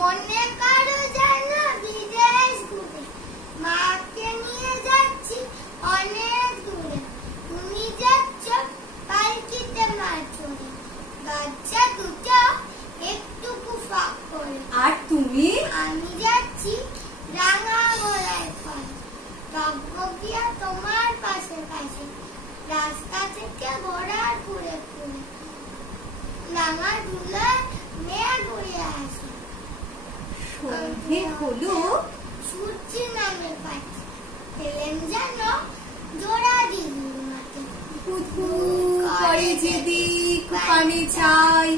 মনে করো যেন বিদেশ ঘুরে, মাকে নিয়ে যাচ্ছি অনেক দূরে। তুমি যাচ্ছ পালকিতে মার চড়ে, বাচ্চা দুটো একটুকু ফাঁক করে। আর তুমি? আমি যাচ্ছি রাঙা ঘোড়ায় পায়ে, টকবকিয়া তোমার পাশে পাশে, রাস্তা থেকে ঘোড়ার ঘুরে ঘুরে, রাঙা ধুলায় মেঘ উড়ে আসে। সন্ধে হলো, সূর্য নামে পাচ্ছে, পেলেন যেন জোড়া দিদির মাঠে। করে যেদিক পানে চাই,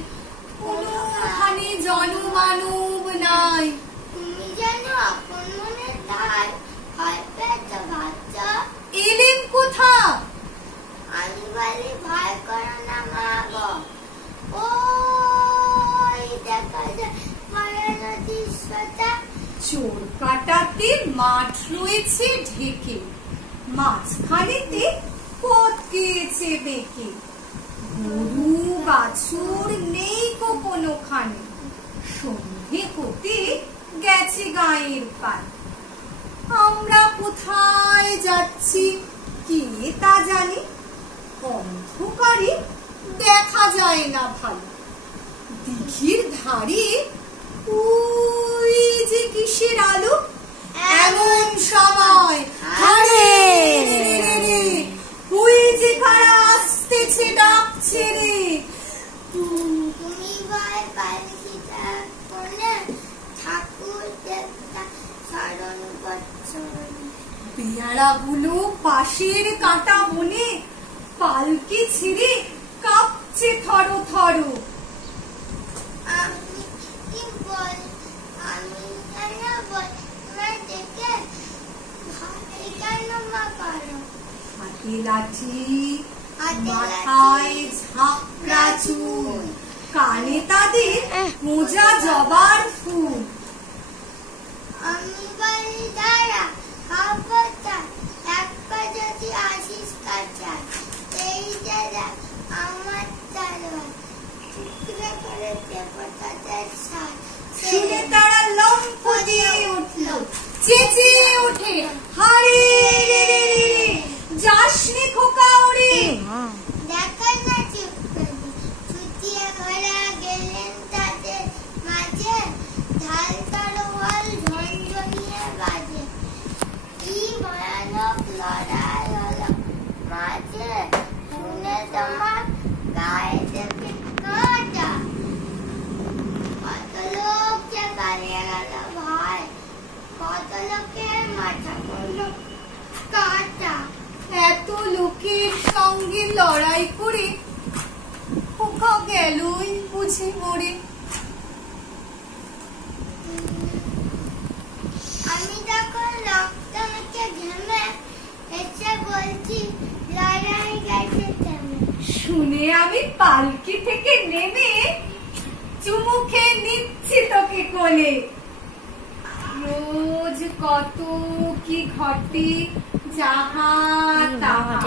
কোনোখানে জনমানব নাই। তুমি যেন আপন মনে তাই ভয় পেয়েছ বাচ্চা। এলেন কোথা? আমি বলি ভয় করো না মা গো, ওই দেখা যায় মায়ের দৃশ্যটা। চোর কাটাতে মাঠ রয়েছে ঢেকে, মাঝখানেতে পথ গিয়েছে বেঁকে। গরু বাছুর নেই কোনোখানে, সন্ধে হতে গেছে গায়ের পান। আমরা কোথায় যাচ্ছি কে তা জানি, অন্ধকারে দেখা যায় না ভালো। দিঘির ধারে ওই যে কিসের আলো, এমন সময় ওই যে কারা আসতেছে ডাকছে রে। তুমি ভয় পালকিটা কোনে ঠাকুর দেবতা স্মরণ করছো। পেয়ারাগুলো পাশের কাঁটা বনে পালকি ছিঁড়ে কাঁপছে থরো থরো। আমি কি বল, আমি কেন বল তোমার দেখে ভয় কেন মা করো। হাতে লাঠি, মাথায় ঝাঁকড়া চুল, কানে তাদের মোজা জবার ফুল। আমি বলি দাঁড়া খবরটা, এক পা যদি আসিস কাছে, এই দাদা আমার তালোয়ার, টুকরা করে দেবো তাদের সাথ। শুনে তারা লম্ফ দিয়ে উঠল, চেঁচিয়ে উঠে হারে রে রে রে, যাসনি খোকা ওরে। দেখা না চুপ করে, ছুটিয়ে ঘোড়া গেলেন তাদের মাঝে, ঢাল তরোয়াল ঝনঝনিয়ে বাজে। কি ভয়ানক লড়াই হলো মাঝে, শুনে তোমার গায়ে দেবে কাঁটা। কত লোক যে পালিয়ে গেল ভাই, কত লোকের মাথা পড়লো কাটা। এত লোকের সঙ্গে লড়াই করে খোকা গেলই বুঝি মরে। আমি তখন রক্ত মেখে ঘেমে এসে বলছি লড়াই গেছে থেমে। শুনে আমি পালকি থেকে নেমে চুমু খেয়ে নিচ্ছি তোকে কোলে। রোজ কত কি ঘটে যাহা তাহা,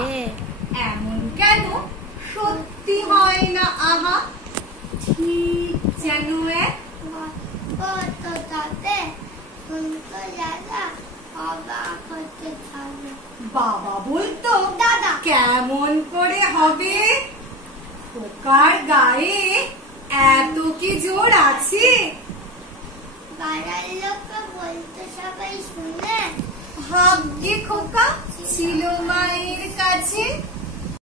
এমন কেন সত্যি হয় না আহা। ঠিক যেন এক কত তাতে শুনতো দাদা অবাক হতে থাকবে। বাবা বলতো দাদা কেমন করে হবে, খোকার গায়ে এত কি জোর আছে। পাড়ার লোককে বলতো সবাই শুনে, ভাগ্যে খোকা ছিল মায়ের কাছে।